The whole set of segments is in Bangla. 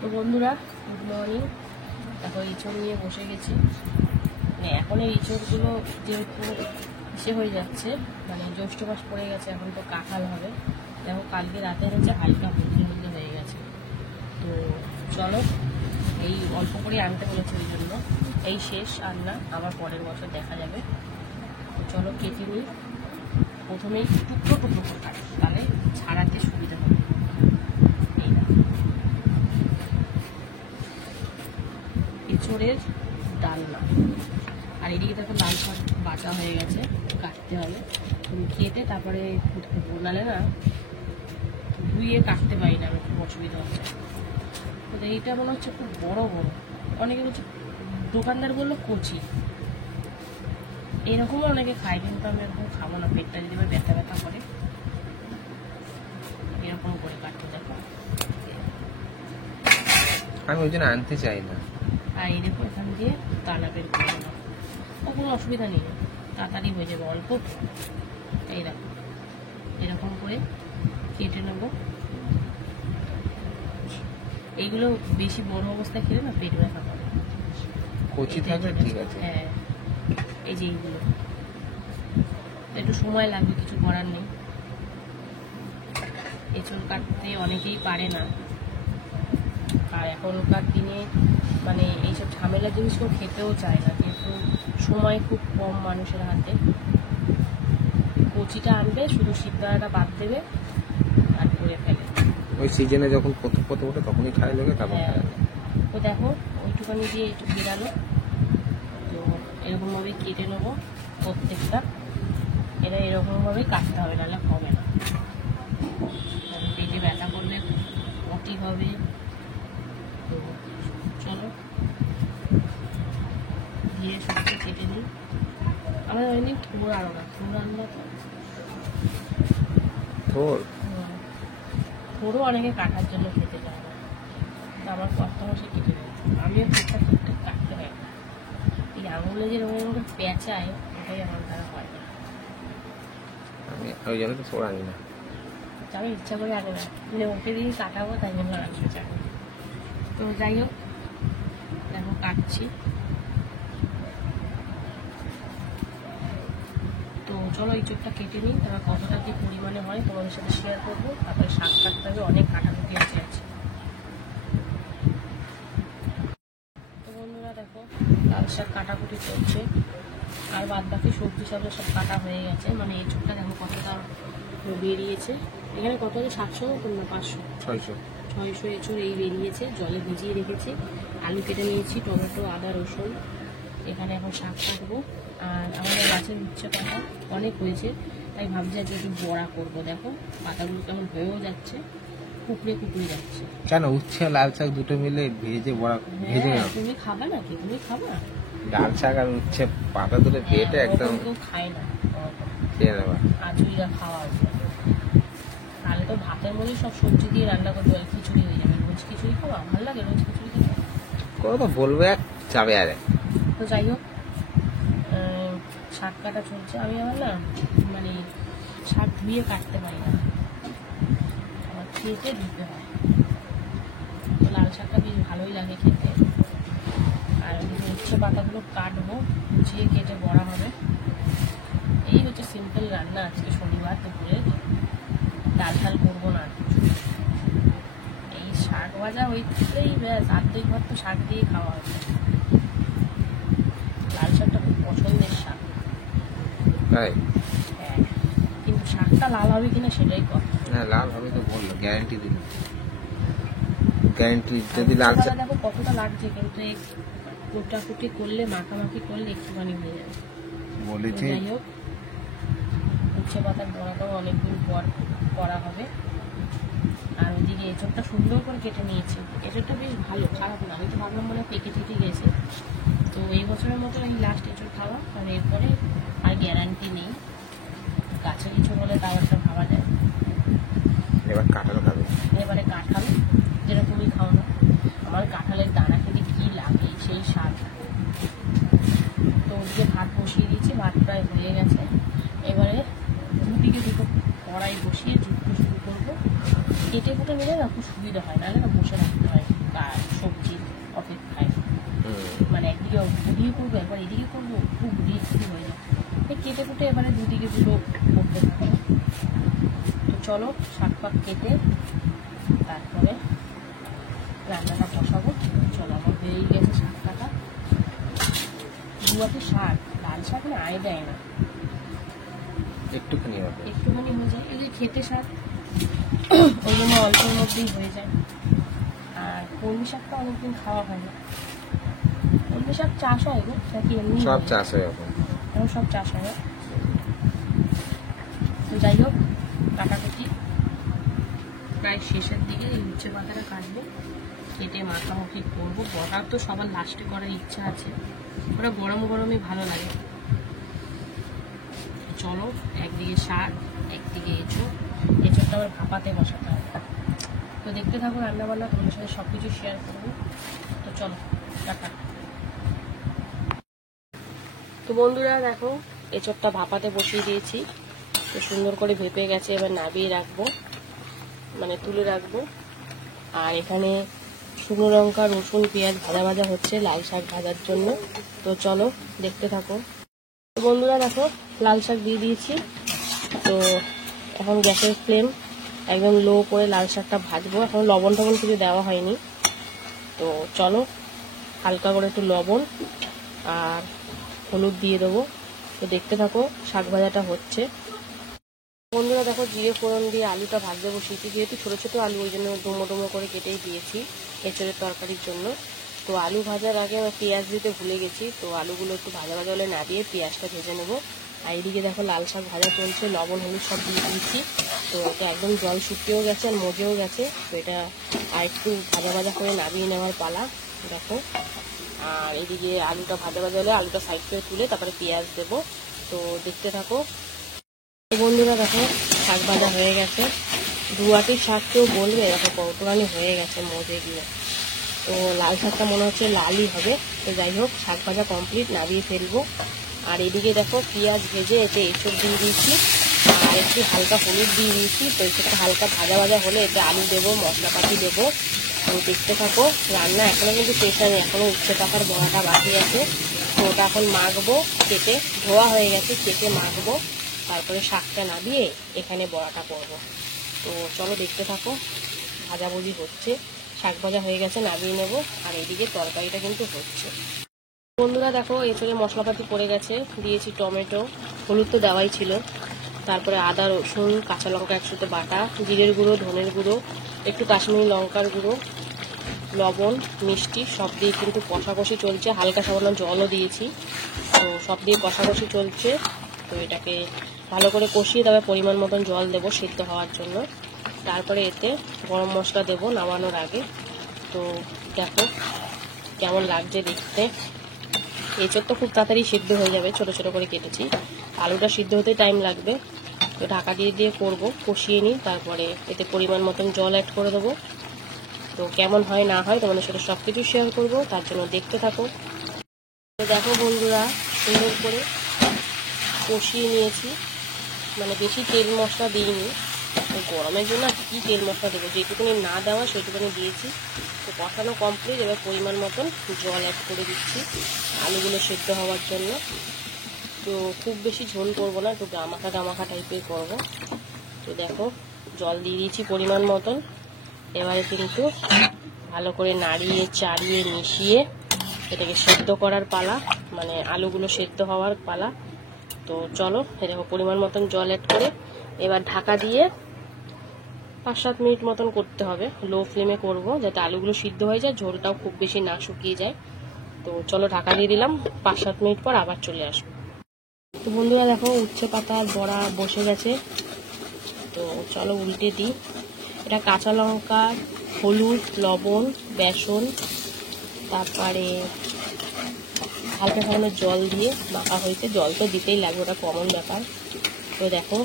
তো বন্ধুরা গুড মর্নিং। এখন ইঁচড় নিয়ে বসে গেছি। এখন এই ইঁচড়গুলো যেহেতু ইসে হয়ে যাচ্ছে, মানে জ্যৈষ্ঠ মাস পড়ে গেছে, এখন তো কাঁঠাল হবে। দেখো কালকে রাতে হচ্ছে হালকা হলদে হলদে হয়ে গেছে। তো চলো, এই অল্প করে আনতে বলেছে, ওই জন্য এই শেষ আননা, আবার পরের বছর দেখা যাবে। তো চলো কেটে নিই। প্রথমেই টুকরো টুকরো করে কাটি, তাহলে ছাড়াতে সুবিধা হবে। এই না ইঁচড়ের ডালনা। আর এদিকে দেখো লাল শাক বাটা হয়ে গেছে, কাটতে হবে। কেটে তারপরে নালে না ধুয়ে কাটতে পারি না, আমার খুব অসুবিধা হচ্ছে। তো এইটা মনে হচ্ছে খুব বড় বড়, অনেকে বলছে, দোকানদার বললো কচি, এরকমও অনেকে খায়, কিন্তু আমি এরকম খাবো না। পেটটা যদি আমার ব্যথা ব্যথা করে, এরকম করে কাটতে দেখো। আমি ওই জন্য আনতে চাই না। আর এই দেখো এখান দিয়ে দানা বের করে নেবো, কোনো অসুবিধা নেই, তাড়াতাড়ি হয়ে যাবে, অল্প। এই দেখো এরকম করে কেটে নেবো। এইগুলো বেশি বড় অবস্থায় খেলে না পেট ব্যথা করে। কচি থাকলে ঠিক আছে। হ্যাঁ, এই যে এইগুলো একটু সময় লাগবে, কিছু করার নেই। এঁচড় কাটতে অনেকেই পারে না, আর এখনকার দিনে মানে এইসব ঝামেলা জিনিসগুলো খেতেও চায় না, যেহেতু সময় খুব কম মানুষের হাতে। কচিটা আনবে, শুধু শীতদানাটা বাদ দেবে আর করে ফেলে। ওই সিজনে যখন পথে ওঠে তখনই খাই লাগে, তারপর হ্যাঁ, তো দেখো ওইটুখানি দিয়ে একটু বেরালো। তো এরকমভাবে কেটে নেবো প্রত্যেকটা। এটা এরকমভাবেই কাটতে হবে, নাহলে হবে না। পেটে ব্যথা করলে ক্ষতি হবে। তো চলো ধীরে সুস্থে কেটে নিই। আমার এমনি থোর আরো না, থোর আনবো তো। থোরও অনেকে কাটার জন্য খেতে চায় না, তো আমার কষ্ট মাসে কেটে নেই। আমিও ঠিকঠাক ঠিকঠাক কাটতে হয় না। এই আঙুলে যে রকম করে পেঁচায়, ওটাই আমার দ্বারা হয় না। আমি ওই জন্য তো থোড় আনি না। আমি ইচ্ছা করে আনি না, মানে ওকে দিয়ে কাটাবো, তাই জন্য আনতে চাই। তো যাই হোক, দেখো কাটছি। তো চলো এই চোখটা কেটে নিই, তারপর কতটা কি পরিমাণে হয় তোমাদের সাথে শেয়ার করবো। তারপরে শাক কাটতে হবে, অনেক কাটাকুটি আছে। তো বন্ধুরা দেখো লাল শাক কাটাকুটি চলছে, আর বাদ বাকি সবজি সব কাটা হয়ে গেছে। মানে এই চোখটা দেখো কতটা বেরিয়েছে। এখানে কত আছে, 700 মতন না 500? 600 এঁচড় এই বেরিয়েছে। জলে ভিজিয়ে রেখেছি। আলু কেটে নিয়েছি, টমেটো, আদা, রসুন। এখানে এখন শাক কাটবো। আর আমাদের গাছের উচ্ছে পাতা অনেক হয়েছে, তাই ভাবছি আজকে একটু বড়া করবো। দেখো পাতাগুলো কেমন হয়েও যাচ্ছে, কুকড়ে কুকড়ে যাচ্ছে। কেন উচ্ছে লাল শাক দুটো মিলে ভেজে বড়া ভেজে নাও। তুমি খাবা নাকি? তুমি খাবা? লাল শাক আর উচ্ছে পাতা দুটো বেটে একদম কেউ খায় না, খেয়ে নেবা। আচুইরা খাওয়া উচিত। তাহলে তো ভাতের মধ্যে সব সবজি দিয়ে রান্না করতে পারি, খিচুড়ি হয়ে যাবে। রোজ খিচুড়ি খাওয়া ভালো লাগে? রোজ খিচুড়ি খেতে কথা বলবে এক যাবে আরে। তো যাই হোক, শাক কাটা চলছে। আমি আমার না মানে শাক ধুয়ে কাটতে পারি না, আমার খেতে ধুতে হয়। তো লাল শাকটা বেশ ভালোই লাগে খেতে। আর উচ্ছে পাতাগুলো কাটবো, কুচিয়ে কেটে বড়া হবে। এই হচ্ছে সিম্পল রান্না আজকে শনিবার দুপুরে। ডাল ঢাল করবো না, এই শাক ভাজা হইতেই ব্যাস, আর্ধেক ভাত তো শাক দিয়ে খাওয়া হবে। লাল শাকটা খুব পছন্দের শাক। তাই? হ্যাঁ, কিন্তু শাকটা লাল হবে কিনা সেটাই কথা। হ্যাঁ লাল হবে তো বললো, গ্যারান্টি দিল। গ্যারান্টি যদি লাল শাক দেখো কতটা লাগছে, কিন্তু এই কুটাকুটি করলে, মাখামাখি করলে একটুখানি হয়ে যাবে। বলেছে। যাই হোক, উচ্ছে পাতার বড়াটাও অনেকদিন পর করা হবে। আর ওইদিকে এঁচড়টা সুন্দর করে কেটে নিয়েছি। এঁচড়টা বেশ ভালো, খারাপ না। আমি তো ভাবলাম মনে পেকে টেকে গেছে। তো এই বছরের মতো এই লাস্ট এঁচড় খাওয়া, কারণ এরপরে আর গ্যারান্টি নেই। গাছের এঁচড় হলে তাও একটা ভাবা যায়। এবার কাঁঠাল খাবে। এবারে কাঁঠাল যেরকমই খাও না, আমার কাঁঠালের দানা খেতে কি লাগে, সেই স্বাদ। তো ওদিকে ভাত বসিয়ে দিয়েছি, ভাত প্রায় হয়ে গেছে। এবারে দুদিকে দুটো কড়াই বসিয়ে যুক্ত শুরু করবো। কেটে কুটে নিলে না খুব সুবিধা হয়, নাহলে না বসে রাখতে হয়। আর সবজির অপেক্ষায়। মানে একদিকে ঘুরিয়ে করবো, একবার এদিকে করবো, খুব ঘুরিয়ে হয়ে যায়। কেটে কুটে এবারে দুদিকে দুটো করতে থাকবো। তো চলো শাক পাক কেটে তারপরে রান্নাটা বসাবো। চলো আমার হয়েই গেছে শাক কাটা। দুয়াতে শাক, লাল শাক না আয় দেয় না, একটুখানি হবে, একটুখানি হয়ে যায়। এই যে খেতে শাক, ওই জন্য অল্পের মধ্যেই হয়ে যায়। আর কলমি শাকটা অনেকদিন খাওয়া হয় না। কলমি শাক চাষ হয় গো নাকি এমনি? সব চাষ হয় এখন সব চাষ হয় না। তো যাই হোক, কাটাকুটি প্রায় শেষের দিকে। এই উচ্ছে পাতাটা কাটবো, কেটে মাখামাখি করবো। বড়া তো সবার লাস্টে করার ইচ্ছা আছে, ওরা গরম গরমই ভালো লাগে। চলো, একদিকে শাক একদিকে এঁচোড়টা আবার ভাপাতে বসাতে হবে। তো দেখতে থাকো রান্না বান্না, তোমাদের সাথে সব কিছু শেয়ার করবো। তো চলো টাটা। তো বন্ধুরা দেখো, এঁচোড়টা ভাপাতে বসিয়ে দিয়েছি। তো সুন্দর করে ভেপে গেছে, এবার নাবিয়ে রাখবো, মানে তুলে রাখবো। আর এখানে শুকনো লঙ্কা, রসুন, পেঁয়াজ ভাজা ভাজা হচ্ছে লাল শাক ভাজার জন্য। তো চলো দেখতে থাকো। তো বন্ধুরা দেখো, লাল শাক দিয়ে দিয়েছি। তো এখন গ্যাসের ফ্লেম একদম লো করে লাল শাকটা ভাজবো। এখন লবণ টবণ কিছু দেওয়া হয়নি। তো চলো হালকা করে একটু লবণ আর হলুদ দিয়ে দেবো। তো দেখতে থাকো, শাক ভাজাটা হচ্ছে। বন্ধুরা দেখো, জিরে ফোড়ন দিয়ে আলুটা ভাজতে বসিয়েছি। যেহেতু ছোটো ছোটো আলু, ওই জন্য ডুমো ডুমো করে কেটেই দিয়েছি এঁচোড়ের তরকারির জন্য। তো আলু ভাজার আগে আমি পেঁয়াজ দিতে ভুলে গেছি। তো আলুগুলো একটু ভাজা ভাজা হলে না দিয়ে পেঁয়াজটা ভেজে নেবো। আর এদিকে দেখো লাল শাক ভাজা চলছে, লবণ হলুদ সব দিয়ে দিয়েছি। তো এটা একদম জল শুকিয়েও গেছে আর মজেও গেছে। তো এটা আর একটু ভাজা ভাজা করে নামিয়ে নেওয়ার পালা দেখো। আর এদিকে আলুটা ভাজা ভাজা হলে আলুটা সাইড করে তুলে তারপরে পেঁয়াজ দেবো। তো দেখতে থাকো। বন্ধুরা দেখো, শাক ভাজা হয়ে গেছে। দুয়াটির শাক কেউ বলবে দেখো কতখানি হয়ে গেছে মজে গিয়ে। তো লাল শাকটা মনে হচ্ছে লালই হবে। তো যাই হোক, শাক ভাজা কমপ্লিট, নামিয়ে ফেলবো। আর এদিকে দেখো পেঁয়াজ ভেজে এতে এঁচোড় দিয়ে দিয়েছি আর একটু হালকা হলুদ দিয়ে দিয়েছি। তো এঁচোড়টা হালকা ভাজা ভাজা হলে এতে আলু দেবো, মশলাপাতি দেবো। তো দেখতে থাকো। রান্না এখনো কিন্তু শেষ হয়নি, এখনো উচ্ছে পাতার বড়াটা বাকি আছে। তো ওটা এখন মাখবো, কেটে ধোয়া হয়ে গেছে, কেটে মাখবো। তারপরে শাকটা নামিয়ে এখানে বড়াটা করব। তো চলো দেখতে থাকো। ভাজাভুজি হচ্ছে, শাক ভাজা হয়ে গেছে, নামিয়ে নেব। আর এইদিকে তরকারিটা কিন্তু হচ্ছে। বন্ধুরা দেখো, এঁচোড়ে মশলাপাতি পড়ে গেছে। দিয়েছি টমেটো, হলুদ তো দেওয়াই ছিল। তারপরে আদা, রসুন, কাঁচা লঙ্কা একসাথে বাটা, জিরের গুঁড়ো, ধনের গুঁড়ো, একটু কাশ্মীরি লঙ্কার গুঁড়ো, লবণ, মিষ্টি সব দিয়ে কিন্তু কষাকষি চলছে। হালকা সামান্য জলও দিয়েছি। তো সব দিয়ে কষাকষি চলছে। তো এটাকে ভালো করে কষিয়ে তবে পরিমাণ মতন জল দেবো সিদ্ধ হওয়ার জন্য। তারপরে এতে গরম মশলা দেবো নামানোর আগে। তো দেখো কেমন লাগছে দেখতে। এঁচোড় তো খুব তাড়াতাড়ি সিদ্ধ হয়ে যাবে, ছোট ছোট করে কেটেছি। আলুটা সিদ্ধ হতে টাইম লাগবে। তো ঢাকা দিয়ে দিয়ে করবো, কষিয়ে নিই। তারপরে এতে পরিমাণ মতন জল অ্যাড করে দেবো। তো কেমন হয় না হয় তোমাদের সাথে সব কিছু শেয়ার করবো, তার জন্য দেখতে থাকো। তো দেখো বন্ধুরা, সুন্দর করে কষিয়ে নিয়েছি, মানে বেশি তেল মশলা দিইনি। তো গরমের জন্য কি তেল মশলা দেবো, যেটুকুনি না দেওয়া সেটুকুনি দিয়েছি। তো কষানো কমপ্লিট, এবার পরিমাণ মতন জল অ্যাড করে দিচ্ছি আলুগুলো সেদ্ধ হওয়ার জন্য। তো খুব বেশি ঝোল করবো না, একটু গামাখা গামাখা টাইপের করবো। তো দেখো জল দিয়ে দিয়েছি পরিমাণ মতন। এবারে কিন্তু ভালো করে নাড়িয়ে চাড়িয়ে মিশিয়ে এটাকে সেদ্ধ করার পালা, মানে আলুগুলো সেদ্ধ হওয়ার পালা। তো চলো, দেখো পরিমাণ মতন জল অ্যাড করে এবার ঢাকা দিয়ে 5-7 মিনিট মতন করতে হবে। লো ফ্লেমে করব যাতে আলুগুলো সিদ্ধ হয়ে যায়, ঝোলটাও খুব বেশি না শুকিয়ে যায়। তো চলো ঢাকা দিয়ে দিলাম, 5-7 মিনিট পর আবার চলে আসবো। তো বন্ধুরা দেখো, উচ্ছে পাতার বড়া বসে গেছে। তো চলো উল্টে দিই। এটা কাঁচা লঙ্কা, হলুদ, লবণ, বেসন, তারপরে হালকা সামান্য জল দিয়ে মাখা হয়েছে। জল তো দিতেই লাগবে, ওটা কমন ব্যাপার। তো দেখো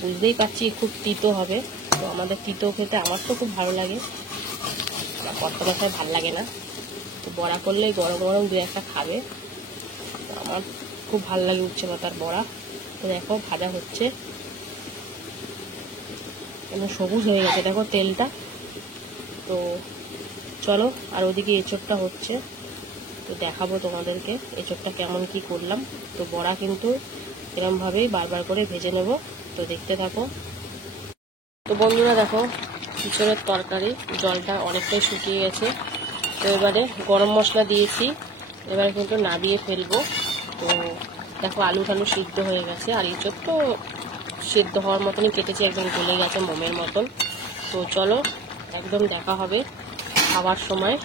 বুঝতেই পারছি খুব তিতো হবে। তো আমাদের তিতো খেতে আমার তো খুব ভালো লাগে, আমার কর্তা বাসায় ভালো লাগে না। তো বড়া করলে গরম গরম 2-1টা খাবে। তো আমার খুব ভালো লাগে উচ্ছে পাতার বড়া। তো দেখো ভাজা হচ্ছে, সবুজ হয়ে গেছে দেখো তেলটা। তো চলো, আর ওদিকে এঁচোড়টা হচ্ছে, তো দেখাবো তোমাদেরকে এঁচোড়টা কেমন কি করলাম। তো বড়া কিন্তু এরমভাবেই বারবার করে ভেজে নেব, তো দেখতে থাকো। তো বন্ধুরা দেখো, এঁচোড়ের তরকারি জলটা অনেকটাই শুকিয়ে গেছে। তো এবারে গরম মশলা দিয়েছি, এবারে কিন্তু নাবিয়ে ফেলবো। তো দেখো আলু টালু সিদ্ধ হয়ে গেছে, আর এঁচোড় তো সিদ্ধ হওয়ার মতনই কেটেছি, একদম গলে গেছে মোমের মতন। তো চলো, একদম দেখা হবে খাওয়ার সময়।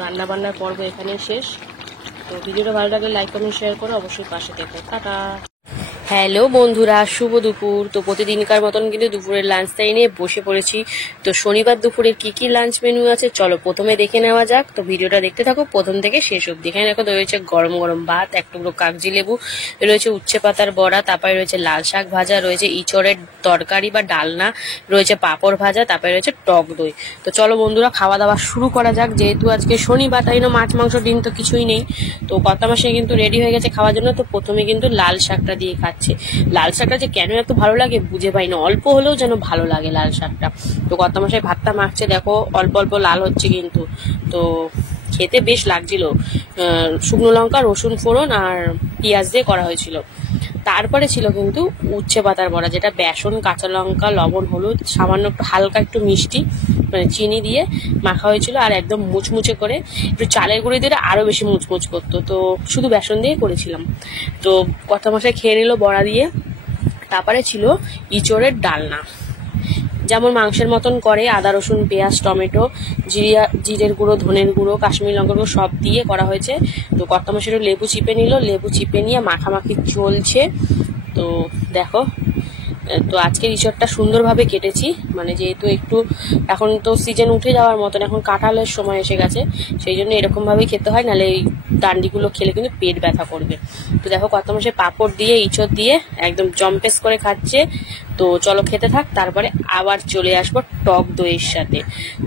রান্নাবান্নার পর্ব এখানেই শেষ। তো ভিডিওটা ভালো লাগলে লাইক কমেন্ট শেয়ার করো, অবশ্যই পাশে থেকো। টাটা। হ্যালো বন্ধুরা, শুভ দুপুর। তো প্রতিদিনকার মতন কিন্তু দুপুরের লাঞ্চ টাইম নিয়ে বসে পড়েছি। তো শনিবার দুপুরে কি কি লাঞ্চ মেনু আছে চলো প্রথমে দেখে নেওয়া যাক। তো ভিডিওটা দেখতে থাকো প্রথম থেকে শেষ অবধি। এখানে দেখো রয়েছে গরম গরম ভাত, এক টুকরো কাগজি লেবু, রয়েছে উচ্ছে পাতার বড়া, তারপরে রয়েছে লাল শাক ভাজা, রয়েছে ইঁচড়ের তরকারি বা ডালনা, রয়েছে পাঁপড় ভাজা, তারপরে রয়েছে টক দই। তো চলো বন্ধুরা, খাওয়া দাওয়া শুরু করা যাক। যেহেতু আজকে শনিবার, তাই না মাছ মাংস ডিম তো কিছুই নেই। তো কর্তা মাসে কিন্তু রেডি হয়ে গেছে খাওয়ার জন্য। তো প্রথমে কিন্তু লাল শাকটা দিয়ে খাচ্ছে। লাল শাকটা যে কেন এত ভালো লাগে বুঝে পাই না, অল্প হলেও যেন ভালো লাগে লাল শাকটা। তো কর্তা মাসে ভাতটা মাখছে, দেখো অল্প অল্প লাল হচ্ছে কিন্তু। তো খেতে বেশ লাগছিল। শুকনো লঙ্কা, রসুন ফোড়ন আর পেঁয়াজ দিয়ে করা হয়েছিল। তারপরে ছিল কিন্তু উচ্ছে পাতার বড়া, যেটা বেসন, কাঁচা লঙ্কা, লবণ, হলুদ, সামান্য একটু হালকা একটু মিষ্টি মানে চিনি দিয়ে মাখা হয়েছিল, আর একদম মুচমুচে করে একটু চালের গুঁড়ি দিয়ে আরো বেশি মুচমুচ করতো। তো শুধু বেসন দিয়ে করেছিলাম। তো কর্তা মশাই খেয়ে নিল বড়া দিয়ে। তারপরে ছিল ইঁচড়ের ডালনা, যেমন মাংসের মতন করে, আদা রসুন পেঁয়াজ টমেটো জিরের গুঁড়ো, ধনের গুঁড়ো, কাশ্মীরি লঙ্কার গুঁড়ো সব দিয়ে করা হয়েছে। তো কর্তা মশাই লেবু চিপে নিল, লেবু চিপে নিয়ে মাখামাখি চলছে। তো দেখো, তো আজকের ইঁচড়টা সুন্দরভাবে কেটেছি, মানে যেহেতু একটু এখন তো সিজন উঠে যাওয়ার মতন, এখন কাঁঠালের সময় এসে গেছে, সেই জন্য এরকম ভাবেই খেতে হয়, নাহলে এই ডান্ডিগুলো খেলে কিন্তু পেট ব্যথা করবে। তো দেখো কত মাসে পাঁপড় দিয়ে ইঁচড় দিয়ে একদম জম্পেস করে খাচ্ছে। তো চলো খেতে থাক, তারপরে আবার চলে আসবো টক দইয়ের সাথে।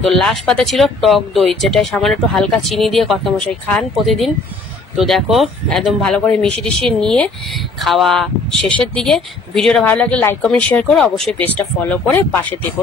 তো লাস্ট পাতে ছিল টক দই, যেটা সামান্য একটু হালকা চিনি দিয়ে কর্তামশাই খান প্রতিদিন। তো দেখো একদম ভালো করে মিশিয়ে টিশিয়ে নিয়ে খাওয়া শেষের দিকে। ভিডিওটা ভালো লাগলে লাইক কমেন্ট শেয়ার করো, অবশ্যই পেজটা ফলো করে পাশে থেকো।